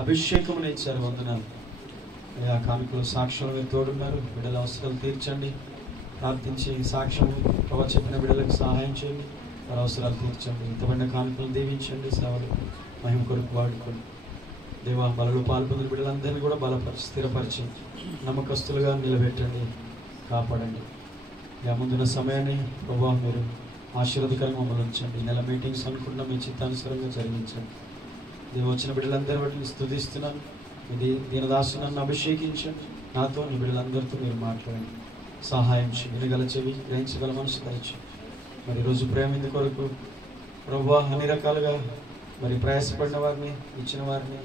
అభిషేకమును ఇచ్చారు. వందనాలు అయ్యా. కానుకలు సాక్ష్యాలు మీరు తోడున్నారు. బిడ్డల అవసరాలు తీర్చండి. ప్రార్థించి సాక్ష్యము ప్రభు చెప్పిన బిడ్డలకు సహాయం చేయండి. వారి అవసరాలు తీర్చండి. ఇంతమైన కానుకలు దీవించండి. సేవలు మహిమ కొరకు వాడుకోండి. దేవా, బలలో పాల్పొందిన బిడ్డలందరినీ కూడా బలపరిచి స్థిరపరిచి నమ్మకస్తులుగా నిలబెట్టండి, కాపాడండి. ఇక ముందున్న సమయాన్ని ప్రభు మీరు ఆశీర్వాదకరంగా మమ్మల్ని ఉంచండి. నెల మీటింగ్స్ అనుకున్న మీ చిత్తానుసారంగా జరిగించండి. దేవ, వచ్చిన బిడ్డలందరి వాటిని స్తుతిస్తున్నాను. ఇది దీనదాసు నన్ను అభిషేకించండి. నాతో నీ బిడ్డలందరితో మీరు మాట్లాడండి. సహాయం చేయండి. వినగల చెవి, గ్రహించగల మనసు దయచేయండి. మరి ఈరోజు ప్రేమ కొరకు ప్రభు అన్ని రకాలుగా మరి ప్రయాసపడిన వారిని, ఇచ్చిన వారిని,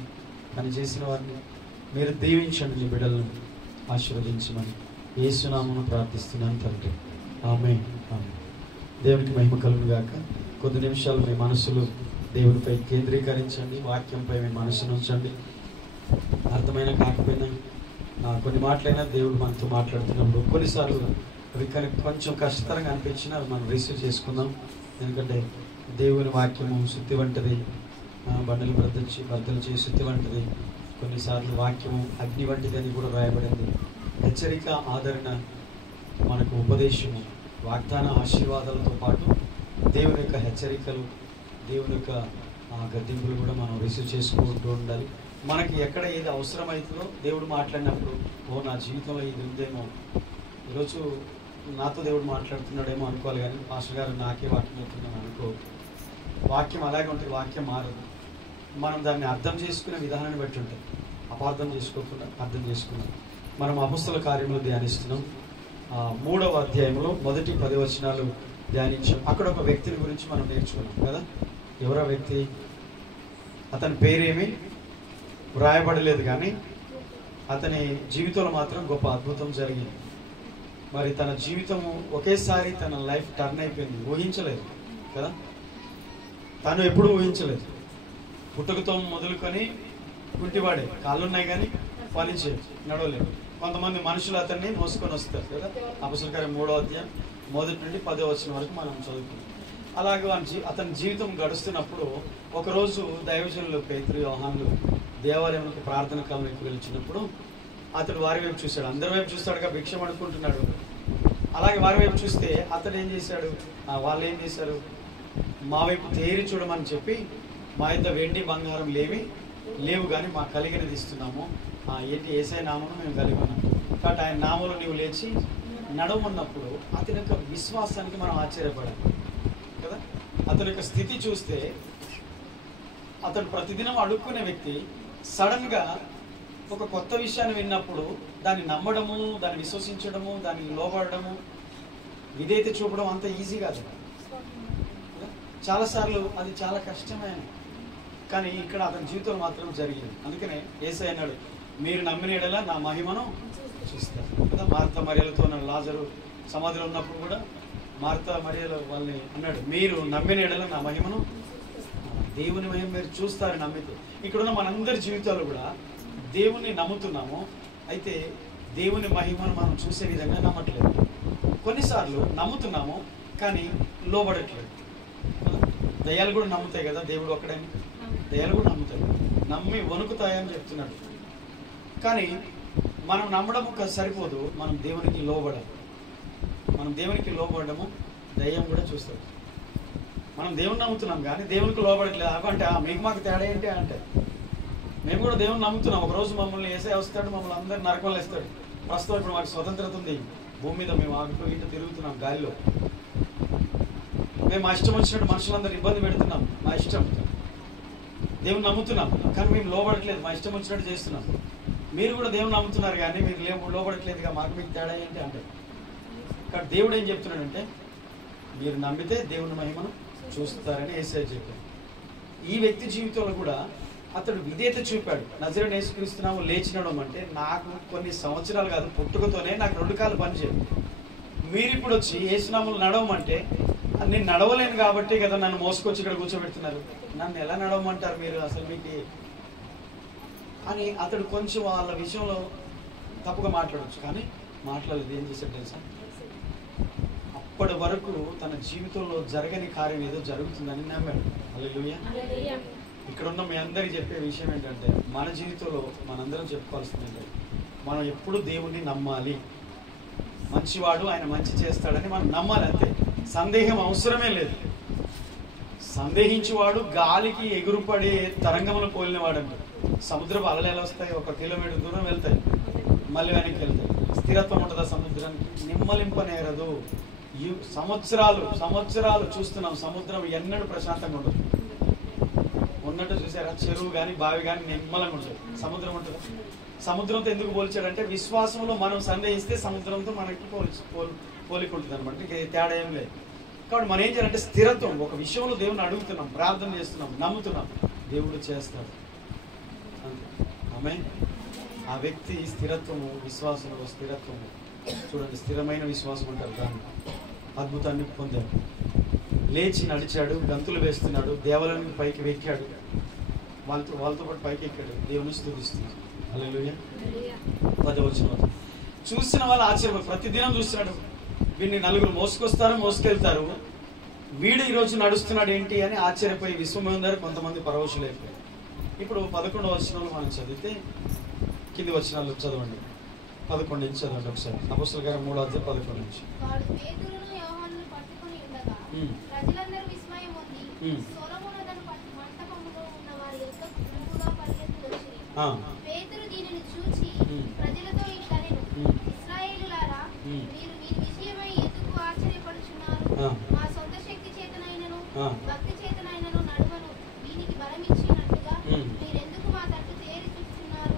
పనిచేసిన వారిని మీరు దీవించండి. నీ బిడ్డలను ఆశీర్వదించమని యేసునామమున ప్రార్థిస్తున్నాను తండ్రి. ఆమేన్. ఆమేన్. దేవునికి మహిమ కలుగును గాక. కొద్ది నిమిషాలు మీ మనసులు దేవునిపై కేంద్రీకరించండి. వాక్యంపై మీ మనసును ఉంచండి. అర్థమైన కాకపోయినా కొన్ని మాటలైనా దేవుడు మనతో మాట్లాడుతున్నప్పుడు కొన్నిసార్లు అవి కానీ కొంచెం కష్టతరంగా అనిపించినా అవి మనం రిసీవ్ చేసుకుందాం. ఎందుకంటే దేవుని వాక్యము శుద్ధి వంటిది, బండలు బద్దలు చేసి శుద్ధి వంటిది. కొన్నిసార్లు వాక్యము అగ్ని వంటిది అని కూడా రాయబడింది. హెచ్చరిక, ఆదరణ, మనకు ఉపదేశము, వాగ్దాన ఆశీర్వాదాలతో పాటు దేవుని యొక్క హెచ్చరికలు, దేవుని యొక్క గద్దింపులు కూడా మనం రిసీవ్ చేసుకుంటూ ఉండాలి. మనకి ఎక్కడ ఏది అవసరమవుతుందో దేవుడు మాట్లాడినప్పుడు, ఓ నా జీవితంలో ఇది ఉందేమో, ఈరోజు నాతో దేవుడు మాట్లాడుతున్నాడేమో అనుకోవాలి. కానీ పాస్టర్ గారు నాకే వాక్యం చెప్తున్నాను అనుకో. వాక్యం అలాగే ఉంటుంది, వాక్యం మారదు. మనం దాన్ని అర్థం చేసుకునే విధానాన్ని బట్టి ఉంటుంది. అపార్థం చేసుకోకుండా అర్థం చేసుకున్నాం. మనం అపొస్తలుల కార్యములు ధ్యానిస్తున్నాం. 3వ అధ్యాయంలో మొదటి 10 వచనాలు ధ్యానించాం. అక్కడ ఒక వ్యక్తిని గురించి మనం నేర్చుకున్నాం కదా. ఎవరో వ్యక్తి, అతని పేరేమీ వ్రాయబడలేదు, కానీ అతని జీవితంలో మాత్రం గొప్ప అద్భుతం జరిగింది. మరి తన జీవితము ఒకేసారి తన లైఫ్ టర్న్ అయిపోయింది. ఊహించలేదు కదా, తను ఎప్పుడు ఊహించలేదు. పుట్టుకతో మొదలుకొని కుంటివాడే, కాళ్ళున్నాయి కానీ ఫలించేది, నడవలేదు. కొంతమంది మనుషులు అతన్ని మోసుకొని వస్తారు కదా. అపొస్తలుల కార్యం 3వ అధ్యాయం మొదటి నుండి 10వ వచనం వరకు మనం చదువుకున్నాం. అలాగే అతని జీవితం గడుస్తున్నప్పుడు ఒకరోజు దైవజనులు పేతురు, యోహానులు దేవాలయంలో ప్రార్థన కాలంలోకి వెళ్తున్నప్పుడు అతడు వారి వైపు చూశాడు. అందరి వైపు చూస్తాడుగా, భిక్షం అనుకుంటున్నాడు. అలాగే వారి వైపు చూస్తే అతడు ఏం చేశాడు, వాళ్ళు ఏం చేశారు, మా వైపు తేరి చూడమని చెప్పి, మా యొక్క వెండి బంగారం లేవు కానీ మాకు కలిగినది ఇస్తున్నాము. ఏంటి, యేసయ్య నామమున మేము కలిగి ఉన్నాం కాబట్టి ఆయన నామంలో నీవు లేచి నడవమన్నప్పుడు అతని యొక్క విశ్వాసానికి మనం ఆశ్చర్యపడాలి కదా. అతని యొక్క స్థితి చూస్తే అతడు ప్రతిదినం అడుక్కునే వ్యక్తి సడన్గా ఒక కొత్త విషయాన్ని విన్నప్పుడు దాన్ని నమ్మడము, దాన్ని విశ్వసించడము, దాన్ని లోబడము, విధేయత చూపడం అంత ఈజీ కాదు. చాలాసార్లు అది చాలా కష్టమైన, కానీ ఇక్కడ అతని జీవితంలో మాత్రం జరిగింది. అందుకనే యేసయ్య అన్నాడు, మీరు నమ్మిన యెడల నా మహిమను చూస్తారు కదా. మార్తా మరియలతో లాజరు సమాధిలో ఉన్నప్పుడు కూడా మార్తా మరియలు వాళ్ళని అన్నాడు, మీరు నమ్మిన యెడల నా మహిమను, దేవుని మహిమ మీరు చూస్తారు నమ్మితే. ఇక్కడున్న మనందరి జీవితాలు కూడా దేవుని నమ్ముతున్నాము, అయితే దేవుని మహిమను మనం చూసే విధంగా నమ్మట్లేదు. కొన్నిసార్లు నమ్ముతున్నాము కానీ లోబడట్లేదు. దయ్యాలు కూడా నమ్ముతాయి కదా, దేవుడు ఒక్కడని. దయ్యాలు కూడా నమ్ముతాయి, నమ్మి వణుకుతాయని చెప్తున్నాడు. కానీ మనం నమ్మడం సరిపోదు, మనం దేవునికి లోబడాలి. మనం దేవునికి లోబడము దయ్యం కూడా చూస్తుంది. మనం దేవుని నమ్ముతున్నాం కానీ దేవునికి లోబడట్లేదు. అంటే మీకు మాకు తేడా ఏంటి అంటే, మేము కూడా దేవుని నమ్ముతున్నాం. ఒకరోజు మమ్మల్ని యేసయ్య వస్తాడు, మమ్మల్ని అందరు నరకంలో వేస్తాడు. ప్రస్తుతం ఇప్పుడు మాకు స్వతంత్రత ఉంది, భూమి మీద మేము అటు ఇటు తిరుగుతున్నాం గాలిలో. మేము మా ఇష్టం వచ్చినట్టు మనుషులందరూ ఇబ్బంది పెడుతున్నాం, మా ఇష్టం. దేవుని నమ్ముతున్నాం కానీ మేము లోబడట్లేదు, మా ఇష్టం వచ్చినట్టు చేస్తున్నాం. మీరు కూడా దేవుని నమ్ముతున్నారు కానీ మీరు లోబడట్లేదుగా, మాకు మీకు తేడా ఏంటి అంటే. కాబట్టి దేవుడు ఏం చెప్తున్నాడంటే, మీరు నమ్మితే దేవుని మహిమను చూస్తారని యేసయ్య చెప్పాడు. ఈ వ్యక్తి జీవితంలో కూడా అతడు విధేయత చూపాడు. నజరేయుడైన యేసుక్రీస్తు నామమున లేచి నడవడం అంటే, నాకు కొన్ని సంవత్సరాలు కాదు, పుట్టుకతోనే నాకు 2 కాళ్ళు పనిచేయదు. మీరు ఇప్పుడు వచ్చి యేసు నామమున నడవమంటే, నేను నడవలేను కాబట్టి కదా నన్ను మోసుకొచ్చి ఇక్కడ కూర్చోబెడుతున్నారు, నన్ను ఎలా నడవమంటారు మీరు అసలు మీకు అని అతడు కొంచెం వాళ్ళ విషయంలో తప్పుగా మాట్లాడవచ్చు, కానీ మాట్లాడలేదు. ఏం చేశాడు తెలుసా, అప్పటి వరకు తన జీవితంలో జరగని కార్యం ఏదో జరుగుతుందని నమ్మాడు. హల్లెలూయా. ఇక్కడ ఉన్న మీ అందరికీ చెప్పే విషయం ఏంటంటే, మన జీవితంలో మనందరం చెప్పుకోవాల్సింది ఏంటంటే, మనం ఎప్పుడు దేవుణ్ణి నమ్మాలి. మంచివాడు, ఆయన మంచి చేస్తాడని మనం నమ్మాలి, అంతే. సందేహం అవసరమే లేదు. సందేహించేవాడు గాలికి ఎగురుపడే తరంగములు పోలినవాడు అంటే. సముద్రపు అలలు ఎలా వస్తాయి? 1 కిలోమీటర్ దూరం వెళ్తాయి, మళ్ళీ వెనక్కి వెళ్తాయి. స్థిరత్వం ఉంటుందా సముద్రానికి? నిమ్మలింపనేరదు. సంవత్సరాలు చూస్తున్నాం, సముద్రం ఎన్నడూ ప్రశాంతంగా ఉండదు. ఉన్నట్టు చూసారా? చెరువు కానీ బావి కానీ నిమ్మలంగా ఉంటుంది. సముద్రం ఉంటుందా? సముద్రంతో ఎందుకు పోల్చాడంటే, విశ్వాసంలో మనం సందేహిస్తే సముద్రంతో మనకి పోలిక ఉంటుంది అనమాట. తేడా ఏం లేదు. కాబట్టి మనం ఏం చేయాలంటే, స్థిరత్వం. ఒక విషయంలో దేవుని అడుగుతున్నాం, ప్రార్థన చేస్తున్నాం, నమ్ముతున్నాం, దేవుడు చేస్తాడు, అంతే. ఆమేన్. ఆ వ్యక్తి స్థిరత్వము, విశ్వాసంలో స్థిరత్వము. చూడండి, స్థిరమైన విశ్వాసం అంటారు దాన్ని. అద్భుతాన్ని పొందాడు, లేచి నడిచాడు, గంతులు వేస్తున్నాడు, దేవాలయానికి పైకి వెక్కాడు, వాళ్ళతో పాటు పైకి ఎక్కాడు, దేవుని స్తుతిస్తున్నాడు. హల్లెలూయా. 10వ వచనం. చూసిన వాళ్ళు ఆశ్చర్యం, ప్రతిదినం చూస్తున్నాడు. వీడిని నలుగురు మోసుకెళ్తారు, వీడు ఈరోజు నడుస్తున్నాడు ఏంటి అని ఆశ్చర్యపోయి విశ్వమందరూ కొంతమంది పరవశులైపోయారు. ఇప్పుడు 11వ వచనంలో మనం చదివితే, కింది వచనాలు చదవండి, 11 నుంచి చదవండి ఒకసారి. అపొస్తలుల కార్యం 3వ అధ్యాయం 11 నుంచి. భక్తి చేతనైనను నడువను వీనికి బలమిచ్చినట్టుగా మీరెందుకు మా తట్టు తేరి చూస్తున్నారు?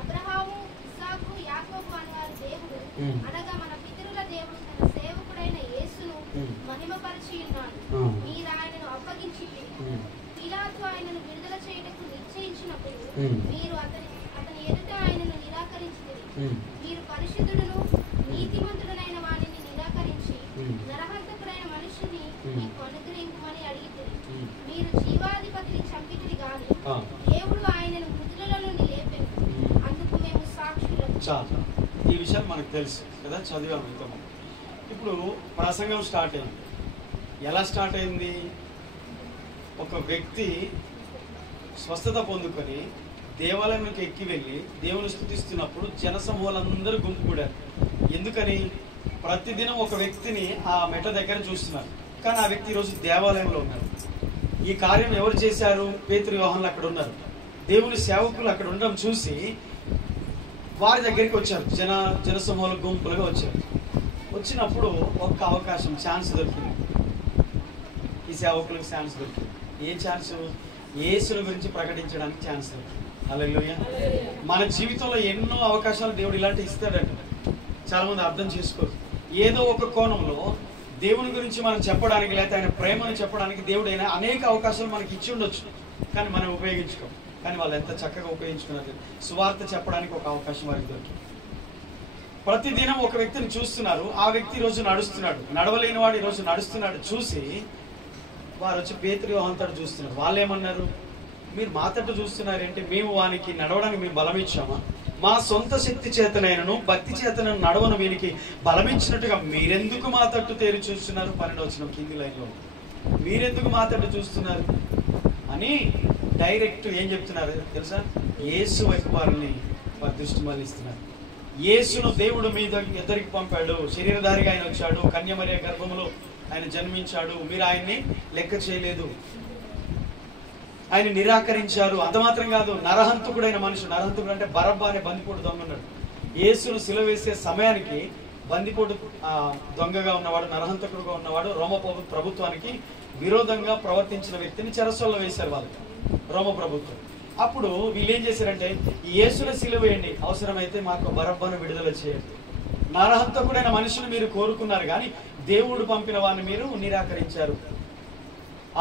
అబ్రహాము, ఇస్సాకు, యాకోబు అనేవారు దేవుడు అనగా మన పితరుల దేవుడు తన సేవకుడైన యేసును మహిమపరిచి ఉన్నాడు. మీరు ఆయనను అప్పగించిరి. పిలాతు ఆయనను విడుదల చేయుటకు నిశ్చయించినప్పుడు మీరు అతని ఎదుట ఆయనను నిరాకరించిరి. మీరు పరిశుద్ధుడును నీతిమంతుడనైన వాడిని నిరాకరించి నరహంతకుడైన మనుషుని మీకు అనుగ్రహింపమని అడిగితిరి. మీరు జీవాధిపతిని చంపితిరి గాని దేవుడు ఆయనను మృతుల నుండి లేపెను. అందుకు మేము సాక్షులం. చాలు, ఈ విషయం మనకు తెలుసు కదా, చదివాము ఇంతకు. ఇప్పుడు ప్రసంగం స్టార్ట్ అయింది. ఎలా స్టార్ట్ అయింది? ఒక వ్యక్తి స్వస్థత పొందుకొని దేవాలయంకి ఎక్కి వెళ్ళి దేవుని స్తుతిస్తున్నప్పుడు జనసమూహాలందరూ గుంపుకూడారు. ఎందుకని? ప్రతిదినం ఒక వ్యక్తిని ఆ మెట్ల దగ్గర చూస్తున్నారు, కానీ ఆ వ్యక్తి ఈరోజు దేవాలయంలో ఉన్నారు. ఈ కార్యం ఎవరు చేశారు? పేతురు, యోహానులు అక్కడ ఉన్నారు. దేవుని సేవకులు అక్కడ ఉండడం చూసి వారి దగ్గరికి వచ్చారు. జనసమూహాలు గుంపులుగా వచ్చారు. వచ్చినప్పుడు ఒక్క అవకాశం, ఛాన్స్ దొరికింది. ఈ సేవకులకు ఛాన్స్ దొరికింది. ఏ ఛాన్స్? యేసుని గురించి ప్రకటించడానికి ఛాన్స్ దొరికింది. హల్లెలూయా. మన జీవితంలో ఎన్నో అవకాశాలు దేవుడు ఇలాంటి ఇస్తాడంట. చాలా మంది అర్థం చేసుకోరు. ఏదో ఒక కోణంలో దేవుని గురించి మనం చెప్పడానికి, లేకపోతే ఆయన ప్రేమను చెప్పడానికి దేవుడు అయినా అనేక అవకాశాలు మనకి ఇచ్చి ఉండొచ్చు, కానీ మనం ఉపయోగించుకోం. కానీ వాళ్ళు ఎంత చక్కగా ఉపయోగించుకున్నారు. సువార్త చెప్పడానికి ఒక అవకాశం వారికి దొరికింది. ప్రతిదినం ఒక వ్యక్తిని చూస్తున్నారు. ఆ వ్యక్తి ఈరోజు నడుస్తున్నాడు, నడవలేని వాడు ఈరోజు నడుస్తున్నాడు. చూసి వారు వచ్చి పేతురు, యోహానుతో చూస్తున్నారు. వాళ్ళు ఏమన్నారు? మీరు మా తట్టు చూస్తున్నారంటే మేము వానికి నడవడానికి మేము బలం ఇచ్చామా? మా సొంత శక్తి చేతనైనను భక్తి చేతనైన నడవను వీనికి బలమిచ్చినట్టుగా మీరెందుకు మా తట్టు తేరి చూస్తున్నారు? 12వ వచనం కింది లైన్లో, మీరెందుకు మా తట్టు చూస్తున్నారు అని డైరెక్ట్ ఏం చెప్తున్నారు తెలుసా? యేసు వైపు వారిని దృష్టి మళ్ళిస్తున్నారు. యేసును దేవుడు మీ ఎద్దరికి పంపాడు, శరీరధారిగా ఆయన వచ్చాడు, కన్యమరియ గర్భములో ఆయన జన్మించాడు, మీరు ఆయన్ని లెక్క చేయలేదు, ఆయన నిరాకరించారు. అంత మాత్రం కాదు, నరహంతకుడైన మనిషి, నరహంతకుడు అంటే బరబ్బా అనే బందిపోటు దొంగ ఉన్నాడు. యేసును సిలువ వేసే సమయానికి బందిపోటు దొంగగా ఉన్నవాడు, నరహంతకుడుగా ఉన్నవాడు, రోమ ప్రభుత్వానికి విరోధంగా ప్రవర్తించిన వ్యక్తిని చెరసోల్లో వేశారు వాళ్ళు, రోమ ప్రభుత్వం. అప్పుడు వీళ్ళు ఏం చేశారంటే, యేసును సిలువ వేయండి, అవసరమైతే మాకు బరబ్బను విడుదల చేయండి. నరహంతకుడైన మనిషిని మీరు కోరుకున్నారు, కానీ దేవుడు పంపిన వారిని మీరు నిరాకరించారు.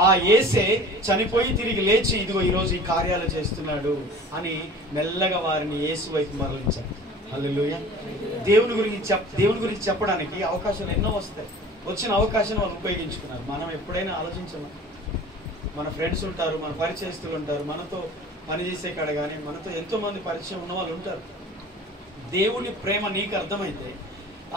ఆ యేసే చనిపోయి తిరిగి లేచి ఇదిగో ఈరోజు ఈ కార్యాలు చేస్తున్నాడు అని మెల్లగా వారిని యేసు వైపు మరలించారు. హల్లెలూయా. దేవుని గురించి చెప్పడానికి అవకాశాలు ఎన్నో వస్తాయి. వచ్చిన అవకాశాన్ని వాళ్ళు ఉపయోగించుకున్నారు. మనం ఎప్పుడైనా ఆలోచించాము? మన ఫ్రెండ్స్ ఉంటారు, మన పరిచయస్తులు ఉంటారు, మనతో పనిచేసే కాడ కానీ మనతో ఎంతో మంది పరిచయం ఉన్న వాళ్ళు ఉంటారు. దేవుని ప్రేమ నీకు అర్థమైతే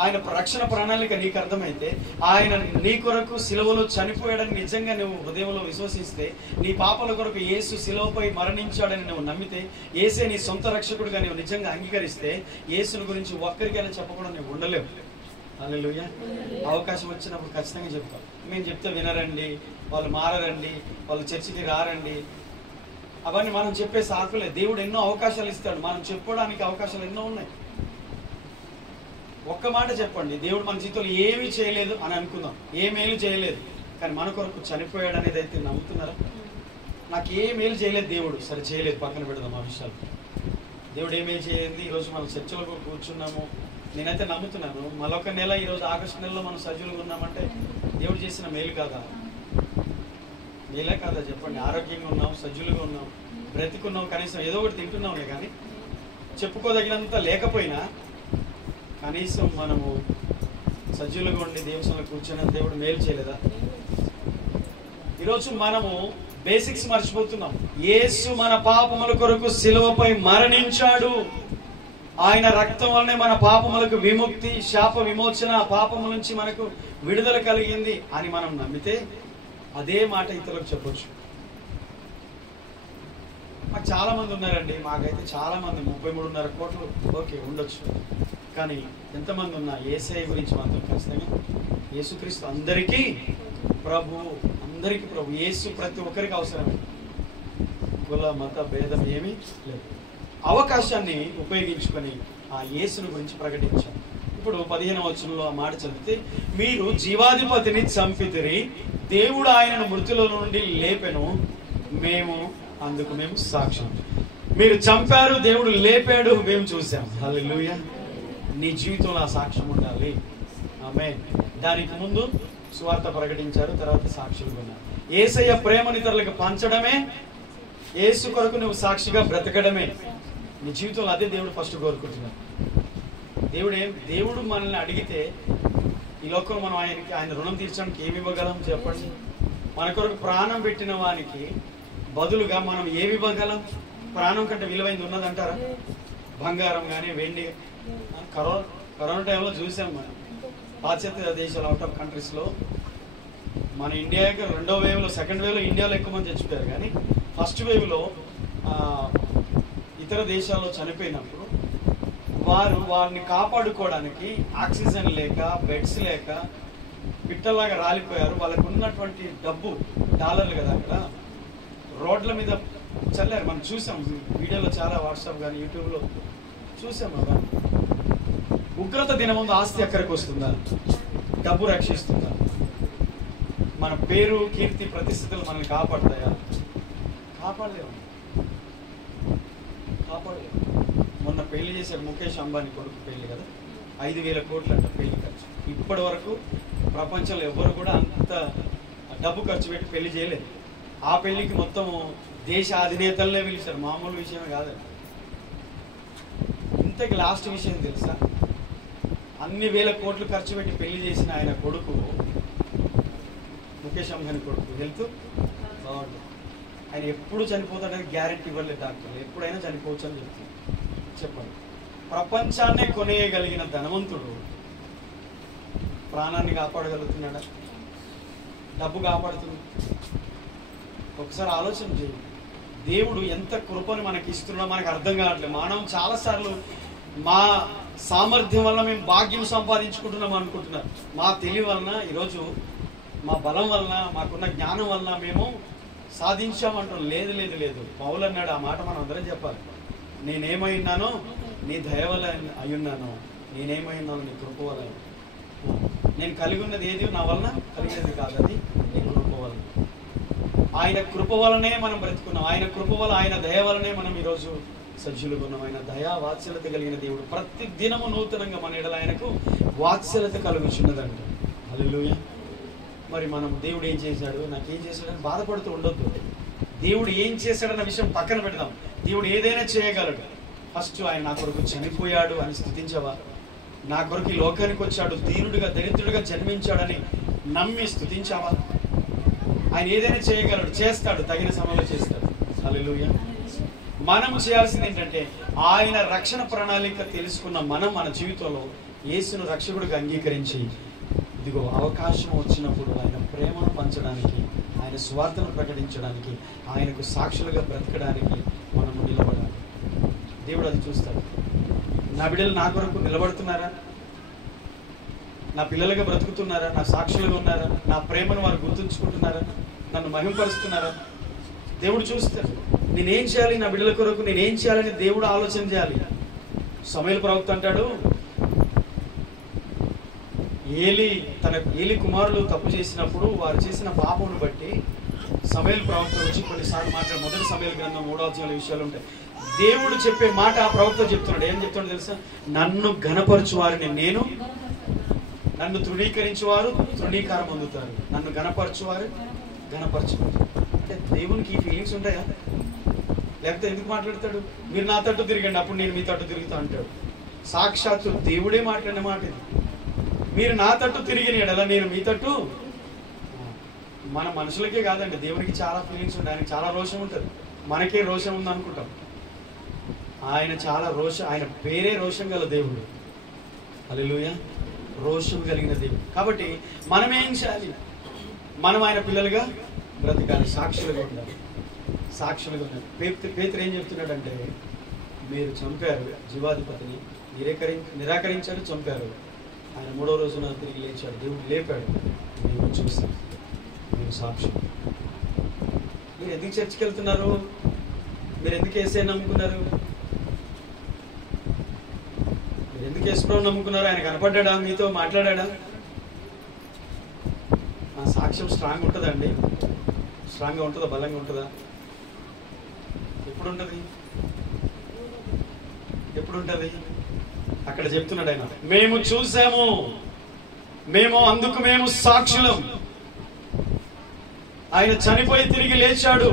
ఆయన రక్షణ ప్రణాళిక నీకు అర్థమైతే, ఆయన నీ కొరకు సిలువలో చనిపోయాడని నిజంగా నువ్వు హృదయంలో విశ్వసిస్తే, నీ పాపల కొరకు యేసు సిలువపై మరణించాడని నువ్వు నమ్మితే, యేసే నీ సొంత రక్షకుడిగా నువ్వు నిజంగా అంగీకరిస్తే, యేసుని గురించి ఒక్కరికైనా చెప్పకుండా నువ్వు ఉండలేవు. హల్లెలూయా. అవకాశం వచ్చినప్పుడు ఖచ్చితంగా చెప్తాం. మేము చెప్తే వినరండి, వాళ్ళు మారరండి, వాళ్ళు చర్చికి రారండి, అవన్నీ మనం చెప్పే సాకులే. దేవుడు ఎన్నో అవకాశాలు ఇస్తాడు, మనం చెప్పుకోవడానికి అవకాశాలు ఎన్నో ఉన్నాయి. ఒక్క మాట చెప్పండి, దేవుడు మన జీవితంలో ఏమీ చేయలేదు అని అనుకుందాం, ఏ మేలు చేయలేదు, కానీ మన కొరకు చనిపోయాడు అనేది అయితే నమ్ముతున్నారా? నాకు ఏ మేలు చేయలేదు దేవుడు, సరే చేయలేదు, పక్కన పెడదాం ఆ విషయాలు. దేవుడు ఏ మేలు చేయలేదు. ఈరోజు మనం చర్చలో కూర్చున్నాము, నేనైతే నమ్ముతున్నాను. మరొక నెల, ఈరోజు ఆగస్టు నెలలో మనం సజీవులుగా ఉన్నామంటే దేవుడు చేసిన మేలు కాదా? మేలే కాదా చెప్పండి? ఆరోగ్యంగా ఉన్నాం, సజీవులుగా ఉన్నాం, బ్రతికున్నాం, కనీసం ఏదో ఒకటి తింటున్నాంలే, కానీ చెప్పుకోదగినంత లేకపోయినా కనీసం మనము సజీవులుగా ఉండి దేవస్థానంలో కూర్చొని దేవుడు మేలు చేయలేదా? ఈరోజు మనము బేసిక్స్ మర్చిపోతున్నాం. యేసు మన పాపముల కొరకు సిలువపై మరణించాడు. ఆయన రక్తం వల్లనే మన పాపములకు విముక్తి, శాప విమోచన, పాపముల నుంచి మనకు విడుదల కలిగింది అని మనం నమ్మితే అదే మాట ఇతరులకు చెప్పొచ్చు. మాకు చాలా మంది ఉన్నారండి, మాకైతే చాలా మంది 33.5 కోట్లు ఓకే ఉండొచ్చు, కానీ ఎంతమంది ఉన్నా యేసయ్య గురించి మాత్రం ఖచ్చితంగా యేసుక్రీస్తు అందరికీ ప్రభు, అందరికీ ప్రభు. యేసు ప్రతి ఒక్కరికి అవసరమే, కుల మత భేదం ఏమీ లేదు. అవకాశాన్ని ఉపయోగించుకొని ఆ యేసుని గురించి ప్రకటించాం. ఇప్పుడు 15వ వచనంలో ఆ మాట చదివితే, మీరు జీవాధిపతిని చంపితిరి, దేవుడు ఆయనను మృతుల నుండి లేపెను, అందుకు మేము సాక్ష్యం. మీరు చంపారు, దేవుడు లేపాడు, మేము చూసాం. హల్లెలూయా. నీ జీవితంలో ఆ సాక్ష్యం ఉండాలి. ఆమేన్. దానికి ముందు సువార్త ప్రకటించారు, తర్వాత సాక్షులుగా ఉన్నారు. యేసయ్య ప్రేమని ఇతరులకు పంచడమే, యేసు కొరకు నువ్వు సాక్షిగా బ్రతకడమే నీ జీవితంలో. అదే దేవుడు ఫస్ట్ కోరుకుంటున్నాడు. దేవుడు మనల్ని అడిగితే ఈ లోకంలో మనం ఆయన రుణం తీర్చడానికి ఏమి ఇవ్వగలం చెప్పండి? మన కొరకు ప్రాణం పెట్టిన వానికి బదులుగా మనం ఏమి ఇవ్వగలం? ప్రాణం కంటే విలువైంది ఉన్నదంటారా? బంగారం కానీ వెండి. కరోనా టైంలో చూసాం మనం పాశ్చాత్య దేశాలు, అవుట్ ఆఫ్ కంట్రీస్లో. మన ఇండియాకి 2వ వేవ్లో, సెకండ్ వేవ్లో ఇండియాలో ఎక్కువ మంది చచ్చిపోయారు, కానీ ఫస్ట్ వేవ్లో ఇతర దేశాల్లో చనిపోయినప్పుడు వారిని కాపాడుకోవడానికి ఆక్సిజన్ లేక, బెడ్స్ లేక పిట్టలాగా రాలిపోయారు. వాళ్ళకు ఉన్నటువంటి డబ్బు, డాలర్లు కదా, అక్కడ రోడ్ల మీద చల్లారు. మనం చూసాం వీడియోలో, చాలా వాట్సాప్ కానీ యూట్యూబ్లో చూసాం. అలా ఉగ్రత దినముందు ఆస్తి ఎక్కడికి వస్తుందా? డబ్బు రక్షిస్తుందా? మన పేరు, కీర్తి, ప్రతిష్టలు మనల్ని కాపాడుతాయా? కాపాడలేవు. మొన్న పెళ్లి చేశాడు ముఖేష్ అంబానీ కొడుకు పెళ్లి కదా, 5,000 కోట్లు అంట పెళ్లి ఖర్చు. ఇప్పటి వరకు ప్రపంచంలో ఎవరు కూడా అంత డబ్బు ఖర్చు పెట్టి పెళ్లి చేయలేదు. ఆ పెళ్లికి మొత్తం దేశ అధినేతలనే పిలిచారు, మామూలు విషయమే కాదండి. ఇంతకి లాస్ట్ విషయం తెలుసా? అన్ని వేల కోట్లు ఖర్చు పెట్టి పెళ్లి చేసిన ఆయన కొడుకు, ముఖేష్ అంబానీ కొడుకు, హెల్త్ బాగుంటుంది. ఆయన ఎప్పుడు చనిపోతాడని గ్యారెంటీ ఇవ్వలేదు డాక్టర్లు. ఎప్పుడైనా చనిపోవచ్చు అని చెప్తుంది. చెప్పండి, ప్రపంచాన్నే కొనేయగలిగిన ధనవంతుడు ప్రాణాన్ని కాపాడగలుగుతున్నాడా? డబ్బు కాపాడుతుంది? ఒకసారి ఆలోచన చేయండి. దేవుడు ఎంత కృపను మనకి ఇస్తున్నాడో మనకు అర్థం కావట్లేదు. మనం చాలాసార్లు మా సామర్థ్యం వల్ల మేము భాగ్యం సంపాదించుకుంటున్నాం అనుకుంటున్నారు. మా తెలివి వలన, ఈరోజు మా బలం వలన, మాకున్న జ్ఞానం వలన మేము సాధించామంటాం. లేదు లేదు లేదు. పౌలు అన్నాడు, ఆ మాట మనం అందరం చెప్పాలి. నేనేమై ఉన్నానో నీ దయ వల్ల అయ్యున్నాను, నేనేమై ఉన్నాను నీ కృప వల్ల. నేను కలిగి ఉన్నది ఏది నా వలన కలిగేది కాదు, అది నీ కృప వలన. ఆయన కృప వలనే మనం బ్రతుకున్నాం. ఆయన కృప వల్ల, ఆయన దయ వలనే మనం ఈరోజు సజ్జులుగా ఉన్నాం. ఆయన దయా వాత్సల్యత కలిగిన దేవుడు. ప్రతి దినము నూతనంగా మన ఎడల ఆయనకు వాత్సల్యత కలుగుచున్నదంట. హల్లెలూయా. మరి మనం దేవుడు ఏం చేశాడు, నాకేం చేశాడని బాధపడుతూ ఉండొద్దు. దేవుడు ఏం చేశాడన్న విషయం పక్కన పెడదాం. దేవుడు ఏదైనా చేయగలడు. ఫస్ట్ ఆయన నా కొరకు చనిపోయాడు అని స్తుతించవా? నా కొరకు ఈ లోకానికి వచ్చాడు, దీనుడిగా, దరిద్రుడిగా జన్మించాడని నమ్మి స్తుతించావా? ఆయన ఏదైనా చేయగలడు, చేస్తాడు, తగిన సమయంలో చేస్తాడు. హల్లెలూయా. మనం చేయాల్సింది ఏంటంటే, ఆయన రక్షణ ప్రణాళిక తెలుసుకున్న మనం మన జీవితంలో యేసును రక్షకుడిగా అంగీకరించి ఇదిగో అవకాశం వచ్చినప్పుడు ఆయన ప్రేమను పంచడానికి, ఆయన స్వార్థను ప్రకటించడానికి, ఆయనకు సాక్షులుగా బ్రతకడానికి మనము నిలబడాలి. దేవుడు అది చూస్తాడు. నా బిడ్డలు నా కొరకు నిలబడుతున్నారా? నా పిల్లలుగా బ్రతుకుతున్నారా? నా సాక్షులుగా ఉన్నారా? నా ప్రేమను వారు గుర్తుంచుకుంటున్నారా? నన్ను మహిమపరుస్తున్నారా? దేవుడు చూస్తాడు. నేనేం చేయాలి నా బిడ్డల కొరకు, నేనేం చేయాలని దేవుడు ఆలోచన చేయాలి. సమూయేలు ప్రవక్త అంటాడు, ఏలి కుమారులు తప్పు చేసినప్పుడు వారు చేసిన పాపమును బట్టి సమూయేలు ప్రవక్త వచ్చి కొన్నిసార్లు మాట్లాడు. మొదటి సమూయేలు గ్రంథం 3వ అధ్యాయంలో విషయాలు ఉంటాయి. దేవుడు చెప్పే మాట ఆ ప్రవక్త చెప్తున్నాడు. ఏం చెప్తున్నాడు తెలుసా? నన్ను ఘనపరచు వారిని నేను, నన్ను తృణీకరించు వారు తృణీకారం పొందుతారు, నన్ను ఘనపరచువారు ఘనపరచువారు. అంటే దేవునికి ఈ ఫీలింగ్స్ ఉంటాయా? లేకపోతే ఎందుకు మాట్లాడతాడు? మీరు నా తట్టు తిరిగండి, అప్పుడు నేను మీ తట్టు తిరుగుతా అంటాడు. సాక్షాత్తు దేవుడే మాట్లాడిన మాట ఇది. మీరు నా తట్టు తిరిగిన ఎడల నేను మీ తట్టు. మన మనుషులకే కాదండి, దేవునికి చాలా ఫీలింగ్స్ ఉంటాయి. ఆయనకి చాలా రోషం ఉంటుంది. మనకే రోషం ఉంది అనుకుంటాం. ఆయన చాలా ఆయన పేరే రోషం గల దేవుడు. హల్లెలూయా. రోషం కలిగిన దేవుడు. కాబట్టి మనం ఏం చేయాలి? మనం ఆయన పిల్లలుగా బ్రతకాలి, సాక్షులుగా ఉండాలి. సాక్షులుగా ఉండాలి. పేతురు ఏం చెప్తున్నాడంటే, మీరు చంపారు జీవాధిపతిని, నిరాకరించారు, చంపారు. ఆయన 3వ రోజున తిరిగి లేచాడు. దేవుడు లేపాడు. మేము చూస్తాం. మీరు సాక్షి. మీరు ఎందుకు చర్చికి వెళ్తున్నారు? మీరు ఎందుకు యేసయ్యను నమ్ముకున్నారు? మీరు ఎందుకు యేసుప్రభువుని నమ్ముకున్నారు? ఆయన కనపడ్డా? మీతో మాట్లాడా? ఆ సాక్ష్యం స్ట్రాంగ్ ఉంటుందండి. స్ట్రాంగ్గా ఉంటుందా? బలంగా ఉంటుందా? ఎప్పుడు ఉంటుంది? ఎప్పుడు ఉంటుంది? అక్కడ చెప్తున్నాడు ఆయన, మేము చూసాము, అందుకు మేము సాక్షులం. ఆయన చనిపోయి తిరిగి లేచాడు.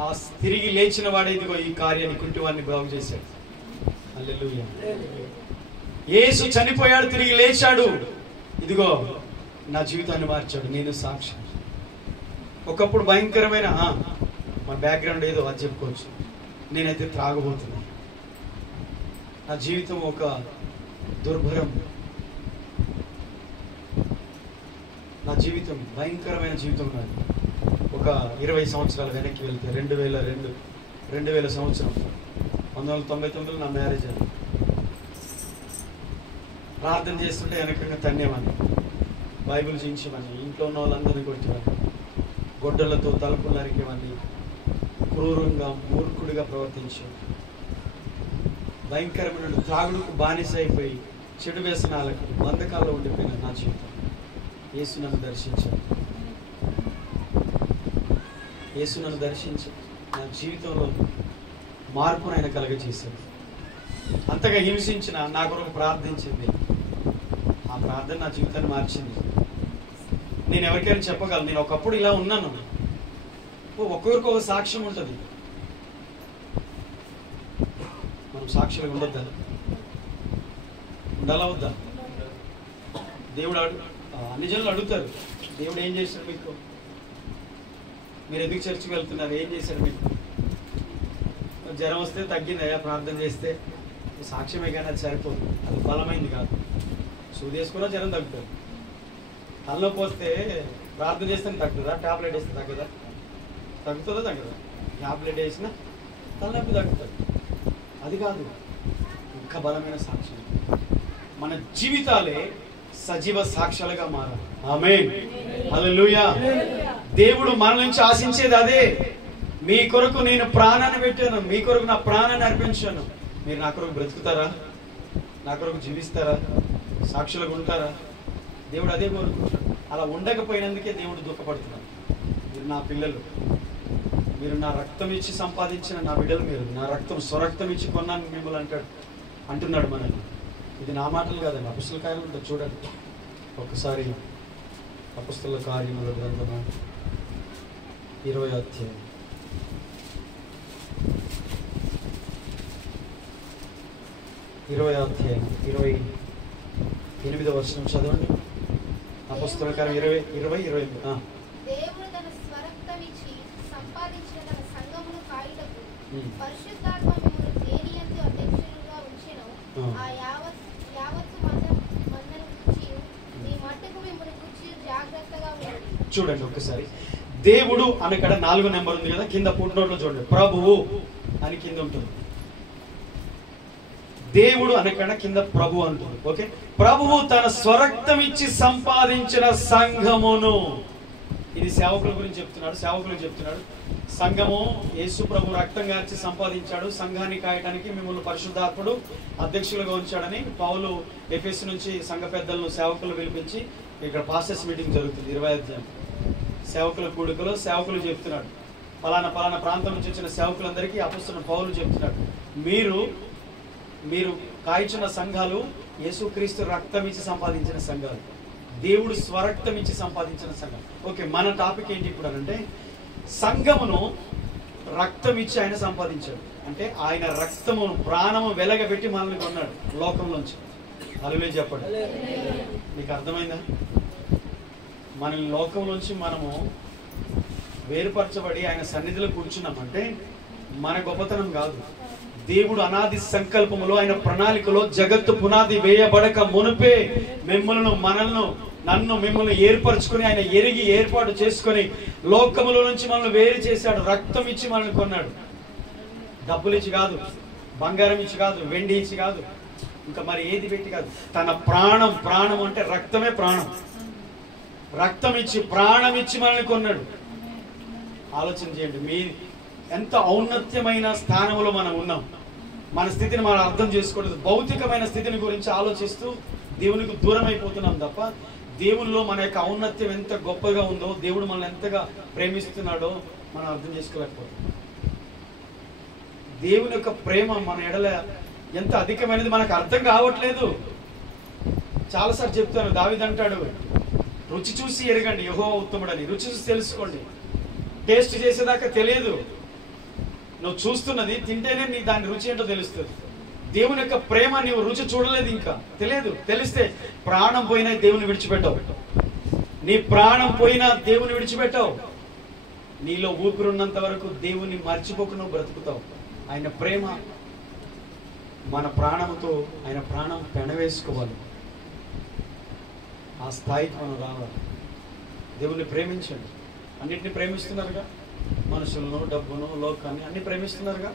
ఆ తిరిగి లేచిన వాడే ఇదిగో ఈ కార్యాన్ని, కుంటివాడిని బాగు చేశాడు. హల్లెలూయా. యేసు చనిపోయాడు, తిరిగి లేచాడు. ఇదిగో నా జీవితాన్ని మార్చాడు. నేను సాక్షి. ఒకప్పుడు భయంకరమైన మన బ్యాక్గ్రౌండ్ ఏదో అది చెప్పుకోవచ్చు. నేనైతే త్రాగబోతున్నా. నా జీవితం ఒక దుర్భరం. నా జీవితం భయంకరమైన జీవితం. నాది ఒక 20 సంవత్సరాలు వెనక్కి వెళ్తే 2000 సంవత్సరం 1999లో నా మ్యారేజ్ అయింది. ప్రార్థన చేస్తుంటే వెనకంగా తన్నేవాడిని, బైబిల్ చించేవాడిని, ఇంట్లో ఉన్న వాళ్ళందరినీ కొట్టేవాడిని, గొడ్డలతో తలుపులు నరికేవాడిని, క్రూరంగా మూర్ఖుడిగా ప్రవర్తించేవాడిని. భయంకరమైన త్రాగుడుకు బానిస అయిపోయి చెడు వ్యసనాలకు బంధకాల్లో ఉండిపోయిన నా జీవితం. యేసు నన్ను దర్శించాడు. యేసు నన్ను దర్శించి నా జీవితంలో మార్పును ఆయన కలగజేశాడు. అంతగా హింసించిన నా కొరకు ప్రార్థించింది. ఆ ప్రార్థన నా జీవితాన్ని మార్చింది. నేను ఎవరికైనా చెప్పగలను, నేను ఒకప్పుడు ఇలా ఉన్నాను. ఒక్కొక్కరికి ఒక సాక్ష్యం ఉంటుంది. మనం సాక్షులుగా ఉండొద్దా? ఉండాలా వద్దా? దేవుడు అన్ని జనులు అడుగుతారు, దేవుడు ఏం చేశాడు మీకు? మీరు ఎందుకు చర్చికి వెళ్తున్నారు? ఏం చేశాడు మీకు? జ్వరం వస్తే తగ్గిందయ్యా, ప్రార్థన చేస్తే సాక్ష్యమే కానీ అది సరిపోదు, అది బలమైంది కాదు. సూది వేసుకున్నా జ్వరం తగ్గుతుంది. తలనొప్పి వస్తే ప్రార్థన చేస్తే తగ్గుతుందా? ట్యాబ్లెట్ వేస్తే తగ్గదా? తగ్గుతుందా? తగ్గదా? ట్యాబ్లెట్ వేసినా తలనొప్పి తగ్గుతుంది. అది కాదు, ఇంకా బలమైన సాక్ష్యం. మన జీవితాలే సజీవ సాక్ష్యాలుగా మారాలి. ఆమేన్. హల్లెలూయా. దేవుడు మన నుంచి ఆశించేది అదే. మీ కొరకు నేను ప్రాణాన్ని పెట్టాను, మీ కొరకు నా ప్రాణాన్ని అర్పించాను. మీరు నా కొరకు బ్రతుకుతారా? నా కొరకు జీవిస్తారా? సాక్షులుగా ఉంటారా? దేవుడు అదే కోరుకుంటాడు. అలా ఉండకపోయినందుకే దేవుడు దుఃఖపడుతున్నాడు. మీరు నా పిల్లలు, మీరు నా రక్తం ఇచ్చి సంపాదించిన నా బిడ్డలు, మీరు నా రక్తం స్వరక్తం ఇచ్చి కొన్నాను మిమ్మల్ని అంటున్నాడు మనల్ని. ఇది నా మాటలు కాదండి, అపొస్తలుల కార్యములు చూడండి ఒక్కసారి. అపొస్తలుల కార్యముల గ్రంథము 20వ అధ్యాయం 28వ వచనం చదవండి. అపొస్తలుల కార్యం 20:28. దేవుడు తన స్వరక్తమిచ్చి సంపాదించిన తన సంఘమును కాయుటకు పరిశుద్ధాత్మ మిమ్మును దేనియందు అధ్యక్షులుగా ఉంచెను ఆ యావత్తు మందను గురించి మీ మట్టుకు మిమ్మల్ని గురించి జాగ్రత్తగా ఉండండి. చూడండి ఒక్కసారి, దేవుడు అని ఇక్కడ 4వ నెంబర్ ఉంది కదా, కింద ఫుట్ నోట్లో చూడండి, ప్రభువు అని కింద ఉంటుంది. దేవుడు అనకుండా కింద ప్రభు అంటుంది. ఓకే, ప్రభువు తన స్వరక్తం ఇచ్చి సంపాదించిన సంఘమును, ఇది సేవకుల గురించి చెప్తున్నాడు, సేవకులకు చెప్తున్నాడు. సంఘము యేసు ప్రభు రక్తం గార్చి సంపాదించాడు, సంఘాన్ని కాయడానికి మిమ్మల్ని పరిశుద్ధాత్ముడు అధ్యక్షులుగా ఉంచాడని పౌలు ఎఫెసు నుంచి సంఘ పెద్దలను సేవకులు పిలిపించి, ఇక్కడ పాస్టర్స్ మీటింగ్ జరుగుతుంది 20వ అధ్యాయం, సేవకుల కూడికలో సేవకులు చెప్తున్నాడు. పలానా పలానా ప్రాంతం నుంచి వచ్చిన సేవకులందరికీ అపొస్తలుడైన పౌలు చెప్తున్నాడు, మీరు కాయిచున్న సంఘాలు యేసుక్రీస్తు రక్తం ఇచ్చి సంపాదించిన సంఘాలు, దేవుడు స్వరక్తం ఇచ్చి సంపాదించిన సంఘం. ఓకే, మన టాపిక్ ఏంటి ఇప్పుడు అంటే, సంఘమును రక్తం ఇచ్చి ఆయన సంపాదించాడు. అంటే ఆయన రక్తము ప్రాణము వెలగబెట్టి మనల్ని కొన్నాడు లోకంలోంచి. హల్లెలూయా చెప్పండి. నీకు అర్థమైందా? మన లోకంలోంచి మనము వేరుపరచబడి ఆయన సన్నిధిలో కూర్చున్నామంటే మన గొప్పతనం కాదు. దేవుడు అనాది సంకల్పములో, ఆయన ప్రణాళికలో జగత్తు పునాది వేయబడక మునుపే మిమ్మల్ని ఏర్పరచుకుని ఆయన ఎరిగి ఏర్పాటు చేసుకొని లోకములో నుంచి మనల్ని వేరు చేశాడు. రక్తం ఇచ్చి మనల్ని కొన్నాడు. డబ్బులు ఇచ్చి కాదు, బంగారం ఇచ్చి కాదు, వెండి ఇచ్చి కాదు, ఇంకా మరి ఏది పెట్టి కాదు. తన ప్రాణం అంటే రక్తమే ప్రాణం. రక్తం ఇచ్చి ప్రాణం ఇచ్చి మనల్ని కొన్నాడు. ఆలోచన చేయండి, మీ ఎంత ఔన్నత్యమైన స్థానంలో మనం ఉన్నాం. మన స్థితిని మనం అర్థం చేసుకోవడం, భౌతికమైన స్థితిని గురించి ఆలోచిస్తూ దేవునికి దూరం అయిపోతున్నాం తప్ప, దేవునిలో మన యొక్క ఔన్నత్యం ఎంత గొప్పగా ఉందో, దేవుడు మనల్ని ఎంతగా ప్రేమిస్తున్నాడో మనం అర్థం చేసుకోలేకపోతున్నాం. దేవుని యొక్క ప్రేమ మన ఎడల ఎంత అధికమైనది మనకు అర్థం కావట్లేదు. చాలాసార్లు చెప్తాను, దావీదు అంటాడు, రుచి చూసి ఎరగండి యెహోవా ఉత్తముడని. రుచి చూసి తెలుసుకోండి. టేస్ట్ చేసేదాకా తెలియదు, నువ్వు చూస్తున్నది తింటేనే నీ దాని రుచి ఏంటో తెలుస్తుంది. దేవుని యొక్క ప్రేమ నీవు రుచి చూడలేదు, ఇంకా తెలియదు. తెలిస్తే ప్రాణం పోయినా దేవుని విడిచిపెట్టావు. నీ ప్రాణం పోయినా దేవుని విడిచిపెట్టావు. నీలో ఊపిరున్నంత వరకు దేవుని మర్చిపోకుండా బ్రతుకుతావు. ఆయన ప్రేమ మన ప్రాణంతో, ఆయన ప్రాణం పెనవేసుకోవాలి. ఆ స్థాయికి మనం రావాలి. దేవుణ్ణి ప్రేమించండి. అన్నిటిని ప్రేమిస్తున్నారుగా, మనుషులను, డబ్బును, లోకాన్ని అన్ని ప్రేమిస్తున్నారుగా.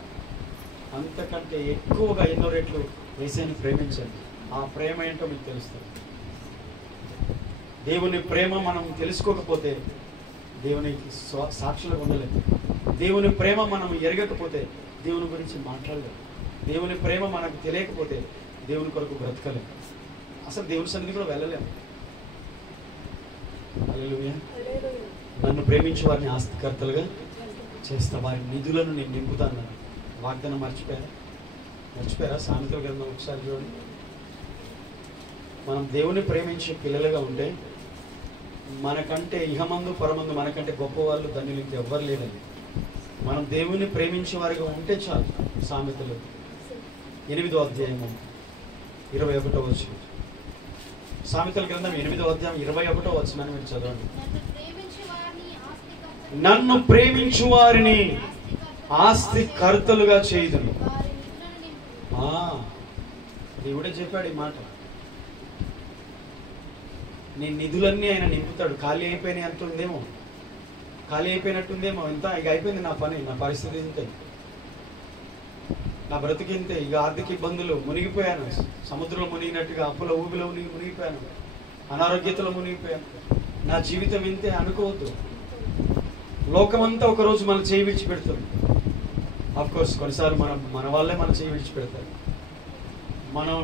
అంతకంటే ఎక్కువగా ఎన్నో రెట్లు యేసుని ప్రేమించండి. ఆ ప్రేమ ఏంటో మీకు తెలుస్తుంది. దేవుని ప్రేమ మనం తెలుసుకోకపోతే దేవునికి సాక్షులుగా ఉండలేము. దేవుని ప్రేమ మనం ఎరగకపోతే దేవుని గురించి మాట్లాడలేము. దేవుని ప్రేమ మనకు తెలియకపోతే దేవుని కొరకు బ్రతకలేము. అసలు దేవుని సన్నిధి కూడా వెళ్ళలేము. హల్లెలూయా. నన్ను ప్రేమించే వారిని ఆస్తికర్తలుగా చేస్తా, వారి నిధులను నేను నింపుతాను. వాగ్దానం మర్చిపోయారా? సామెతల గ్రంథం ఒకసారి చూడండి. మనం దేవుని ప్రేమించే పిల్లలుగా ఉంటే మనకంటే ఇహమందు పరమందు మనకంటే గొప్పవాళ్ళు ధన్యులు ఇంకెవ్వరు లేదండి. మనం దేవుని ప్రేమించే వారిగా ఉంటే చాలు. సామెతలు 8వ అధ్యాయము 21వ వచనం. సామెతల గ్రంథం 8వ అధ్యాయం 21వ వచనాన్ని మీరు చదవండి. నన్ను ప్రేమించు వారిని ఆస్తి కర్తలుగా చేయుదును. దేవుడే చెప్పాడు ఈ మాట. నీ నిధులన్నీ ఆయన నింపుతాడు. ఖాళీ అయిపోయినట్టుందేమో ఇంత ఇక అయిపోయింది నా పని, నా పరిస్థితి ఇంతే, నా బ్రతికి ఇంతే, ఇక ఆర్థిక ఇబ్బందులు, మునిగిపోయాను, సముద్రంలో మునిగినట్టుగా అప్పుల ఊబిలో మునిగిపోయాను, అనారోగ్యతలో మునిగిపోయాను, నా జీవితం ఇంతే అనుకోవద్దు. లోకమంతా ఒకరోజు మనం చేయి విడిచిపెడుతుంది. ఆఫ్కోర్స్ కొన్నిసార్లు మన వాళ్ళే మన చేయి విడిచిపెడతారు. మనం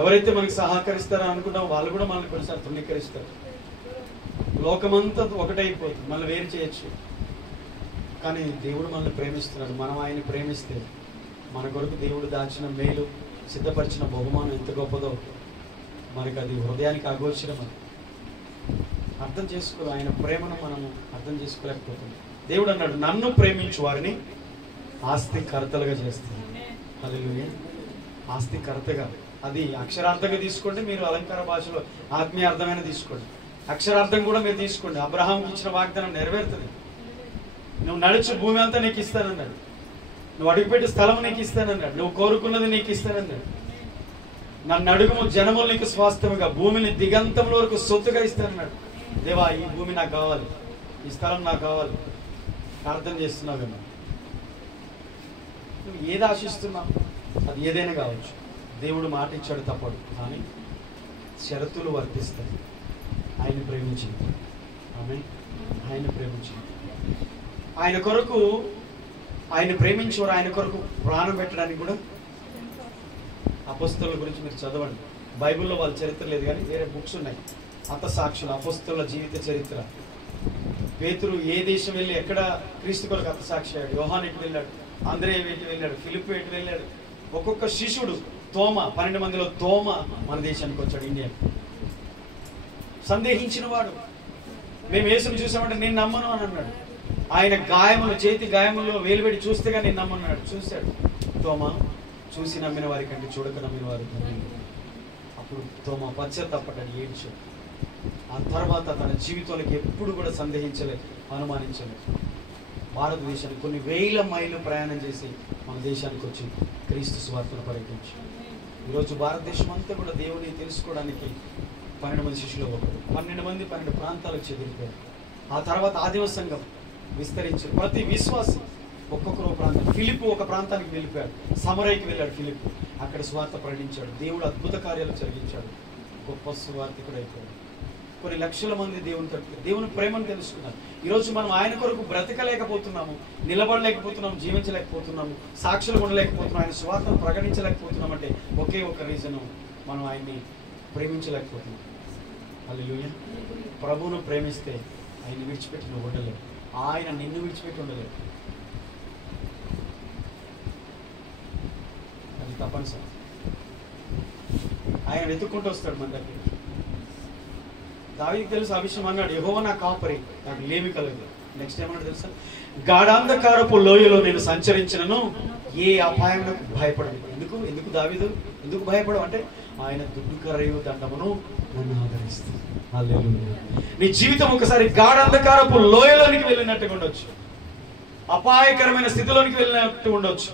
ఎవరైతే మనకి సహకరిస్తారో అనుకుంటామో వాళ్ళు కూడా మనల్ని కొన్నిసార్లు తృణీకరిస్తారు. లోకమంతా ఒకటైపోతుంది, మళ్ళీ వేరు చేయొచ్చు. కానీ దేవుడు మనల్ని ప్రేమిస్తున్నాడు. మనం ఆయన ప్రేమిస్తే మన కొరకు దేవుడు దాచిన మేలు, సిద్ధపరిచిన బహుమానం ఎంత గొప్పదో మనకి అది హృదయానికి అగోచరం. అది అర్థం చేసుకో, ఆయన ప్రేమను మనము అర్థం చేసుకోలేకపోతుంది. దేవుడు అన్నాడు, నన్ను ప్రేమించు వారిని ఆస్తి కర్తలుగా చేస్తాను. హల్లెలూయా. ఆస్తి కర్తగా, అది అక్షరార్థంగా తీసుకోండి, మీరు అలంకార భాషలో ఆత్మీయ అర్థమైన తీసుకోండి, అక్షరార్థం కూడా మీరు తీసుకోండి. అబ్రహాంకి ఇచ్చిన వాగ్దానం నెరవేరుతుంది. నువ్వు నడుచు భూమి అంతా నీకు ఇస్తానన్నాడు, నువ్వు అడుగుపెట్టి స్థలం నీకు ఇస్తానన్నాడు, నువ్వు కోరుకున్నది నీకు ఇస్తానన్నాడు. నన్ను అడుగుము, జనములు నీకు స్వాస్థ్యముగా, భూమిని దిగంతముల వరకు సొత్తుగా ఇస్తానన్నాడు. దేవా, ఈ భూమి నాకు కావాలి, ఈ స్థలం నాకు కావాలి. ప్రార్థన చేస్తున్నావేమో, నువ్వు ఏది ఆశిస్తున్నావు, అది ఏదైనా కావచ్చు. దేవుడు మాట ఇచ్చాడు తప్పడు, కానీ షరతులు వర్తిస్తాయి. ఆయన ప్రేమించింది, ఆమె ఆయన ప్రేమించింది. ఆయన కొరకు, ఆయన ప్రేమించేవారు ఆయన కొరకు ప్రాణం పెట్టడానికి కూడా. అపోస్తలుల గురించి మీరు చదవండి, బైబిల్లో వాళ్ళ చరిత్ర లేదు కానీ వేరే బుక్స్ ఉన్నాయి. హతసాక్షులు, అపోస్తలుల జీవిత చరిత్ర. పేతురు ఏ దేశం వెళ్ళి ఎక్కడ క్రీస్తు కొరకు హతసాక్షి అయ్యాడు, యోహాను ఎటు వెళ్ళాడు, అంద్రేయ ఎటు వెళ్ళాడు, ఫిలిప్పు ఎటు వెళ్ళాడు. ఒక్కొక్క శిష్యుడు, తోమ, 12 మందిలో తోమ మన దేశానికి వచ్చాడు, ఇండియా. సందేహించిన వాడు, మేము యేసుని చూసామంటే నేను నమ్మను అని అన్నాడు. ఆయన గాయములు, చేతి గాయముల్లో వేలు పెట్టి చూస్తేగా నేను నమ్మన్నాడు. చూశాడు తోమ, చూసి నమ్మిన వారి కంటే చూడక నమ్మిన వారి కంటే. అప్పుడు తోమ పశ్చాత్తాపడ్డాడు, ఏడ్చాడు. ఆ తర్వాత తన జీవితానికి ఎప్పుడు కూడా సందేహించలేదు, అనుమానించలేదు. భారతదేశానికి కొన్ని వేల మైళ్ళు ప్రయాణం చేసి మన దేశానికి వచ్చి క్రీస్తు సువార్తను ప్రకటించాడు. ఈరోజు భారతదేశం అంతా కూడా దేవుని తెలుసుకోవడానికి 12 మంది శిష్యులు ఒకరు, 12 మంది 12 ప్రాంతాలకు చెదిరిపోయారు. ఆ తర్వాత ఆదిమ సంఘం విస్తరించారు. ప్రతి విశ్వాసం ఒక్కొక్కరు ప్రాంతం. ఫిలిప్పు ఒక ప్రాంతానికి వెళ్ళిపోయాడు, సమరైకి వెళ్ళాడు. ఫిలిప్పు అక్కడ సువార్త ప్రకటించాడు. దేవుడు అద్భుత కార్యాలు జరిగించాడు, గొప్ప సువార్తికుడు అయిపోయాడు. కొన్ని లక్షల మంది దేవుని ప్రేమను తెలుసుకున్నారు. ఈరోజు మనం ఆయన కొరకు బ్రతకలేకపోతున్నాము, నిలబడలేకపోతున్నాము, జీవించలేకపోతున్నాము, సాక్షులు ఉండలేకపోతున్నాం, ఆయన సువార్తను ప్రకటించలేకపోతున్నాం అంటే ఒకే ఒక రీజను, మనం ఆయన్ని ప్రేమించలేకపోతున్నాం. హల్లెలూయా. ప్రభువును ప్రేమిస్తే ఆయన విడిచిపెట్టి నువ్వు ఉండలేవు, ఆయన నిన్ను విడిచిపెట్టి ఉండలేవు. అది తప్పనిసరి. ఆయన వెతుక్కుంటూ వస్తాడు మన దగ్గర. దావీదుకు తెలుసు ఆ విషయం, అన్నాడు, యెహోవా నా కాపరి, నాకు లేమి కలగదు. నెక్స్ట్ ఏమన్నాడు తెలుసా? గాఢాంధకారపు లోయలో నేను సంచరించినను ఏ అపాయములకు భయపడను. ఎందుకు దావీదు ఎందుకు భయపడవు అంటే, ఆయన దుడ్డు కర్రయు దండమును నన్ను ఆదరిస్తుంది. హల్లెలూయా. నీ జీవితం ఒకసారి గాఢాంధకారపు లోయలోనికి వెళ్ళినట్టుగా ఉండొచ్చు, అపాయకరమైన స్థితిలోనికి వెళ్ళినట్టు ఉండొచ్చు,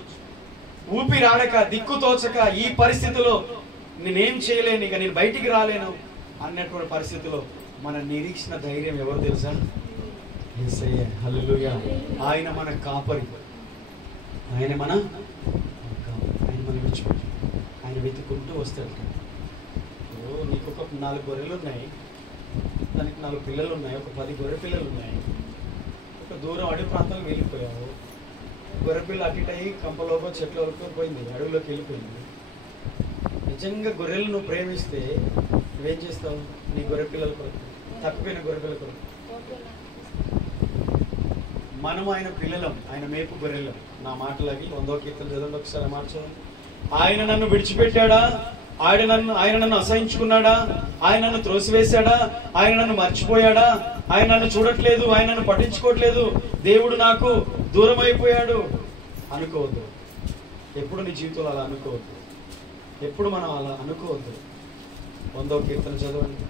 ఊపిరి ఆడక, దిక్కు తోచక, ఈ పరిస్థితిలో నేనేం చేయలేను, ఇక నేను బయటికి రాలేను అన్నటువంటి పరిస్థితిలో మన నిరీక్షణ ధైర్యం ఎవరు తెలుసా? యేసయ్య. హల్లెలూయా. ఆయన మన కాపరి, ఆయన మన విడిచిపెట్టి ఆయన వెతుక్కుంటూ వస్తాడు. నీకు ఒక 4 గొర్రెలు ఉన్నాయి, దానికి 4 పిల్లలు ఉన్నాయి, ఒక 10 గొర్రె పిల్లలు ఉన్నాయి. ఒక దూరం అడవి ప్రాంతాలకు వెళ్ళిపోయావు, గొర్రె పిల్ల అటుటయి కంపలోకో చెట్లలోకో పోయింది, అడవిలోకి వెళ్ళిపోయింది. నిజంగా గొర్రెలు నువ్వు ప్రేమిస్తే నువ్వేం చేస్తావు? నీ గొర్రె పిల్లల కొరకు, తప్పిపోయిన గొర్రె పిల్లల కొరకు. మనం ఆయన పిల్లలం, ఆయన మేపు గొర్రెలం. నా మాటలకి 100వ కీర్తన చదవండి ఒకసారి, మార్చాలి. ఆయన నన్ను విడిచిపెట్టాడా? ఆయన నన్ను అసహించుకున్నాడా? ఆయన నన్ను త్రోసివేశాడా? ఆయన నన్ను మర్చిపోయాడా? ఆయన నన్ను చూడట్లేదు, ఆయన నన్ను పట్టించుకోవట్లేదు, దేవుడు నాకు దూరం అయిపోయాడు అనుకోవద్దు. ఎప్పుడు నీ జీవితంలో అలా అనుకోవద్దు, ఎప్పుడు మనం అలా అనుకోవద్దు. 100వ కీర్తన చదవండి.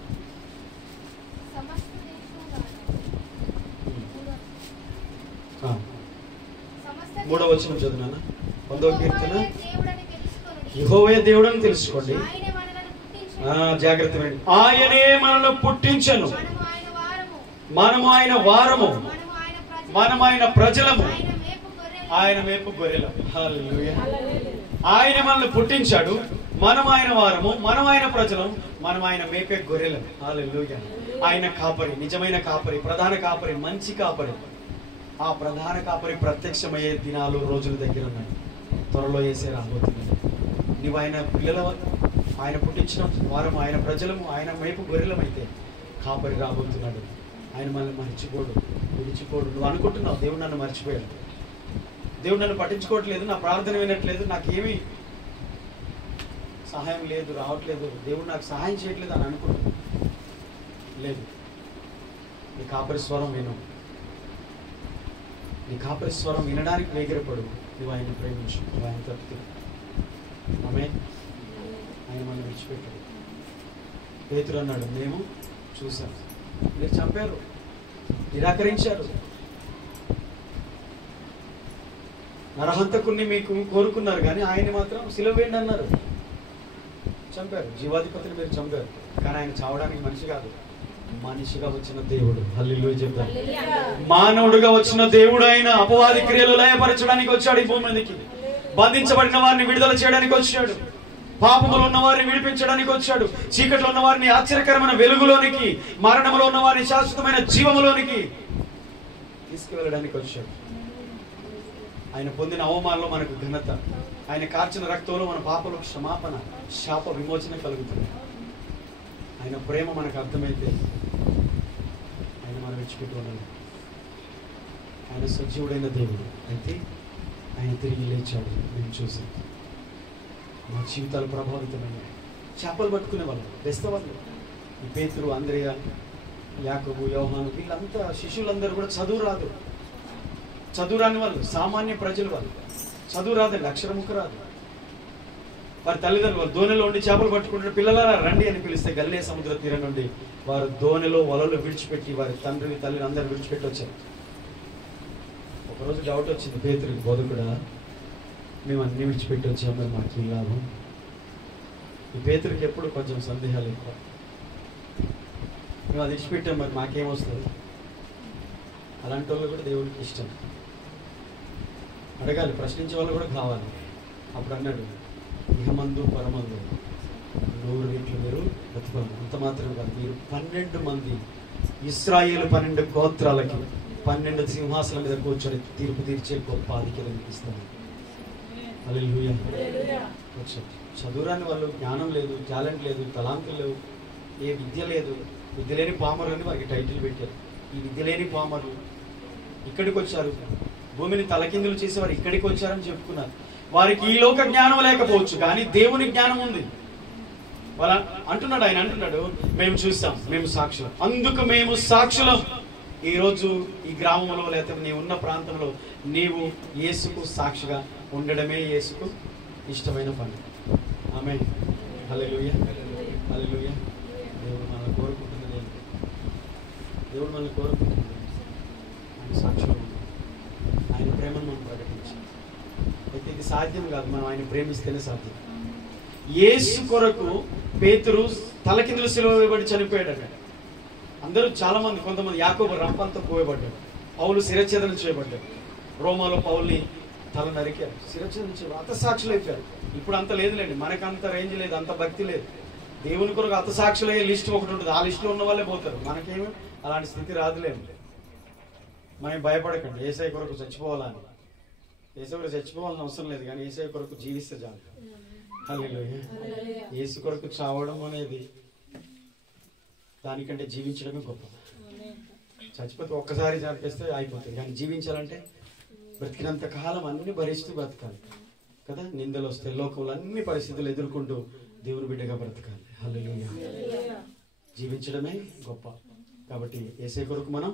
3వ వచనం చదువునా? 100వ కీర్తన. యెహోవా దేవుడని తెలుసుకోండి. జాగ్రత్త, ఆయనే మనల్ని పుట్టించను, మనము ఆయన వారము, మనము ఆయన ప్రజలము, ఆయన మేపు గొర్రెలం. హల్లెలూయా. ఆయన మనల్ని పుట్టించాడు, మనం ఆయన వారము, మనం ఆయన ప్రజలం, మనం ఆయన మేపే గొర్రెలం. హల్లెలూయా. ఆయన కాపరి, నిజమైన కాపరి, ప్రధాన కాపరి, మంచి కాపరి. ఆ ప్రధాన కాపరి ప్రత్యక్షమయ్యే దినాలు, రోజుల దగ్గర ఉన్నాయి. త్వరలో యేసే రాబోతున్నాడు. నీవు ఆయన పిల్లల, ఆయన పుట్టించిన వారము, ఆయన ప్రజలము, ఆయన మేపు గొర్రెలమైతే కాపరి రాబోతున్నాడు. ఆయన మనల్ని మర్చిపోడు, విడిచిపోడు. నువ్వు అనుకుంటున్నావు దేవుడు నన్ను మర్చిపోయాడు, దేవుడు నన్ను పట్టించుకోవట్లేదు, నా ప్రార్థన వినట్లేదు, నాకేమీ సహాయం లేదు, రావట్లేదు, దేవుడు నాకు సహాయం చేయట్లేదు అని అనుకుంటున్నావు. లేదు, నీ కాపరి స్వరం విను. నీ కాపరి స్వరం వినడానికి వేగిరపడు. నువ్వు ఆయన ప్రేమించు, నువ్వు ఆయన తప్పితే. ఆమేన్. ఆయన మనం విడిచిపెట్టాడు. పేతురు అన్నాడు, మేము చూసాం, మీరు చంపారు, నిరాకరించారు, నరహంతకుణ్ణి మీకు కోరుకున్నారు, కానీ ఆయన మాత్రం సిలువ వేయండి అన్నారు. చంపారు, జీవాధిపతిని మీరు చంపారు, కానీ ఆయన చావడానికి మనిషి కాదు, మనిషిగా వచ్చిన దేవుడు. హల్లెలూయా చెప్తారు. మానవుడుగా వచ్చిన దేవుడు ఆయన అపవాది క్రియలు లయపరచడానికి వచ్చాడు ఈ భూమి మీదకి. బంధించబడిన వారిని విడుదల చేయడానికి వచ్చాడు, పాపములో ఉన్న వారిని విడిపించడానికి వచ్చాడు, చీకట్లో ఉన్న వారిని ఆశ్చర్యకరమైన వెలుగులోనికి, మరణంలో ఉన్న వారిని శాశ్వతమైన జీవములోనికి తీసుకువెళ్ళడానికి వచ్చాడు. ఆయన పొందిన అవమానంలో మనకు ఘనత, ఆయన కార్చిన రక్తంలో మన పాపలకు క్షమాపణ, శాప విమోచన కలుగుతుంది. ఆయన ప్రేమ మనకు అర్థమైతే ఆయన మనం విడిచిపెట్టి ఉండాలి. ఆయన సజీవుడైన దేవుడు అయితే ఆయన తిరిగి లేచాడు. మేము చూసాం, మా జీవితాలు ప్రభావితమైనవి. చేపలు పట్టుకునే వాళ్ళు, బెస్తవాళ్ళు, ఈ పేతురు, అంద్రేయ, యాకోబు, యోహాను, వీళ్ళంతా శిష్యులందరూ కూడా చదువు రాని వాళ్ళు, సామాన్య ప్రజలు వాళ్ళు. చదువు రాదండి, అక్షరముఖ రాదు. వారి తల్లిదండ్రులు దోణిలో ఉండి చేపలు పట్టుకుంటున్న పిల్లలారా రండి అని పిలిస్తే గలిలే సముద్ర తీరం నుండి వారు దోణిలో వలలు విడిచిపెట్టి వారి తండ్రిని తల్లిని అందరూ విడిచిపెట్టి వచ్చారు. ఒకరోజు డౌట్ వచ్చింది పేతురికి, బోధకుడా మేము అన్ని విడిచిపెట్టి వచ్చాము, మరి మాకు లాభం? ఈ పేతురికి ఎప్పుడు కొంచెం సందేహాలు ఎక్కువ. మేము అది విడిచిపెట్టాం, మరి మాకేమొస్తుంది? అలాంటి వాళ్ళు కూడా దేవుడికి ఇష్టం. అడగాలి, ప్రశ్నించే వాళ్ళు కూడా కావాలి. అప్పుడు అన్నాడు, ఇహమందు పరమందు 100 రెట్లు మీరు బ్రతకాలి. అంత మాత్రం కాదు, మీరు 12 మంది ఇశ్రాయేలు 12 గోత్రాలకి 12 సింహాసనం మీద కూర్చొని తీర్పు తీర్చే గొప్ప ఆధిక్యత ఇస్తాను. హల్లెలూయా. చదువురాని వాళ్ళు, జ్ఞానం లేదు, టాలెంట్ లేదు, తలాంతులు లేవు, ఏ విద్య లేదు, విద్య లేని పామరులు అని వారికి టైటిల్ పెట్టారు. ఈ విద్య లేని పామరులు ఇక్కడికి వచ్చారు, భూమిని తలకిందులు చేసేవారు ఇక్కడికి వచ్చారని చెప్పుకున్నారు. వారికి ఈ లోక జ్ఞానం లేకపోవచ్చు, కానీ దేవుని జ్ఞానం ఉంది. వాళ్ళ అంటున్నాడు, ఆయన అంటున్నాడు, మేము చూస్తాం, మేము సాక్షులం, అందుకు మేము సాక్షులం. ఈరోజు ఈ గ్రామంలో లేకపోతే నీవు ఉన్న ప్రాంతంలో నీవు యేసుకు సాక్షిగా ఉండడమే యేసుకు ఇష్టమైన పని. ఆమేన్. హల్లెలూయా, హల్లెలూయా. దేవుడు మనల్ని కోరుకుంటున్నది ఏంటి? దేవుడు మనల్ని కోరుకుంటున్నది ఆయన సాక్షులు, ఆయన ప్రేమను మనం ప్రకటించాలి. అయితే ఇది సాధ్యం కాదు, మనం ఆయన ప్రేమిస్తేనే సాధ్యం. యేసు కొరకు పేతురు తలకిందులు సిలువ వేయబడి చనిపోయాడు. అందరూ చాలా మంది, కొంతమంది యాకోబు రంపంతో పోయబడ్డాడు, పౌలు శిరఛేదనం చేయబడ్డాడు, రోమాలో పౌల్ని తల నరికారు, శిరఛేదనం చేయబడి హతసాక్షులు అయిపోయారు. ఇప్పుడు అంత లేదులేండి, మనకు అంత రేంజ్ లేదు, అంత భక్తి లేదు. దేవుని కొరకు హతసాక్షులయ్యే లిస్ట్ ఒకటి ఉంటుంది, ఆ లిస్టులో ఉన్న వాళ్ళే పోతారు. మనకేమి అలాంటి స్థితి రాదులేము. మనం భయపడకండి, యేసయ్య కొరకు చచ్చిపోవాలని. యేసు కొరకు చచ్చిపోవాలని అవసరం లేదు, కానీ యేసయ్య కొరకు జీవిస్తే చాలు. హల్లెలూయా. యేసు కొరకు చావడం అనేది దానికంటే జీవించడమే గొప్ప. చచ్చిపోతే ఒక్కసారి చంపేస్తే అయిపోతుంది, కానీ జీవించాలంటే బ్రతికినంత కాలం అన్ని భరిస్తూ బ్రతకాలి కదా. నిందలు వస్తే లోకంలో అన్ని పరిస్థితులు ఎదుర్కొంటూ దేవుని బిడ్డగా బ్రతకాలి. హల్లెలూయా. జీవించడమే గొప్ప. కాబట్టి యేసయ్య కొరకు మనం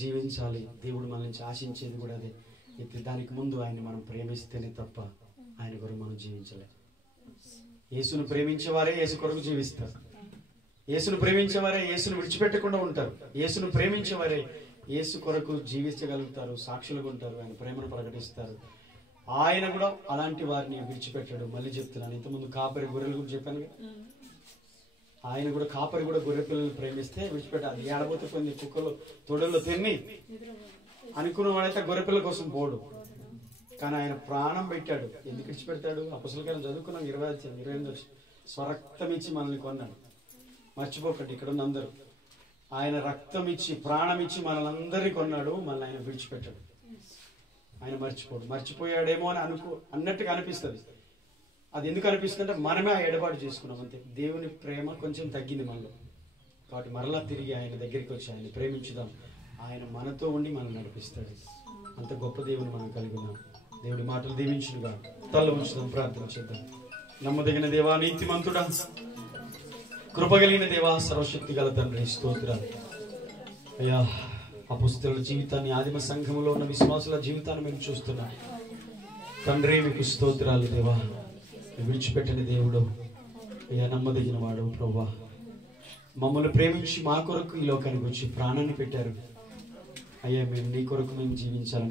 జీవించాలి. దేవుడు మన నుంచి ఆశించేది కూడా అదే. అయితే దానికి ముందు ఆయన మనం ప్రేమిస్తేనే తప్ప ఆయన కొరకు మనం జీవించలేం. యేసును ప్రేమించేవారే యేసు కొరకు జీవిస్తారు. యేసును ప్రేమించేవారే యేసును విడిచిపెట్టకుండా ఉంటారు. యేసును ప్రేమించేవారే యేసు కొరకు జీవించగలుగుతారు, సాక్షులుగా ఉంటారు, ఆయన ప్రేమను ప్రకటిస్తారు. ఆయన కూడా అలాంటి వారిని విడిచిపెట్టాడు. మళ్ళీ చెప్తున్నాను, ఇంతకుముందు కాపరి గొర్రెల గురించి చెప్పాను. ఆయన కూడా కాపరి కూడా గొర్రె పిల్లలు ప్రేమిస్తే విడిచిపెట్టాలి. ఏడబోతే కొన్ని కుక్కలు తొడల్లో తిని అనుకున్న వాడైతే గొర్రెపిల్ల కోసం పోడు, కానీ ఆయన ప్రాణం పెట్టాడు. ఎందుకు విడిచిపెడతాడు? అపొస్తలుల కార్యాలు చదువుకున్నాం 28 స్వరక్తం ఇచ్చి మనల్ని కొన్నాడు. మర్చిపోకండి, ఇక్కడ ఉన్న అందరూ ఆయన రక్తం ఇచ్చి ప్రాణం ఇచ్చి మనల్ని అందరినీ కొన్నాడు. మళ్ళీ ఆయన విడిచిపెట్టాడు. ఆయన మర్చిపోడు. మర్చిపోయాడేమో అని అన్నట్టుగా అనిపిస్తుంది. అది ఎందుకు అనిపిస్తుంది అంటే మనమే ఆ ఎడబాటు చేసుకున్నాం అంతే. దేవుని ప్రేమ కొంచెం తగ్గింది మనలో. కాబట్టి మరలా తిరిగి ఆయన దగ్గరికి వచ్చి ఆయన ప్రేమించుదాం. ఆయన మనతో ఉండి మనం నడిపిస్తాడు. అంత గొప్ప దేవుని మనం కలిగి ఉన్నాం. దేవుడి మాటలు దీవించుగా తల ఉంచుదాం, ప్రార్థన చేద్దాం. నమ్మదగిన దేవా, నీతిమంతుడా, కృపగలిగిన దేవా, సర్వశక్తి గల తండ్రి, స్తోత్రాలు అయ్యా. అపొస్తలుల జీవితాన్ని, ఆదిమ సంఘంలో ఉన్న విశ్వాసుల జీవితాన్ని మేము చూస్తున్నాం తండ్రి. మీకు స్తోత్రాలు దేవా. విడిచిపెట్టని దేవుడు అయ్యా, నమ్మదగిన వాడు ప్రభువా. మమ్మల్ని ప్రేమించి మా కొరకు ఈ లోకానికి వచ్చి ప్రాణాన్ని పెట్టారు అయ్యా. మేము నీ కొరకు మేము జీవించాలని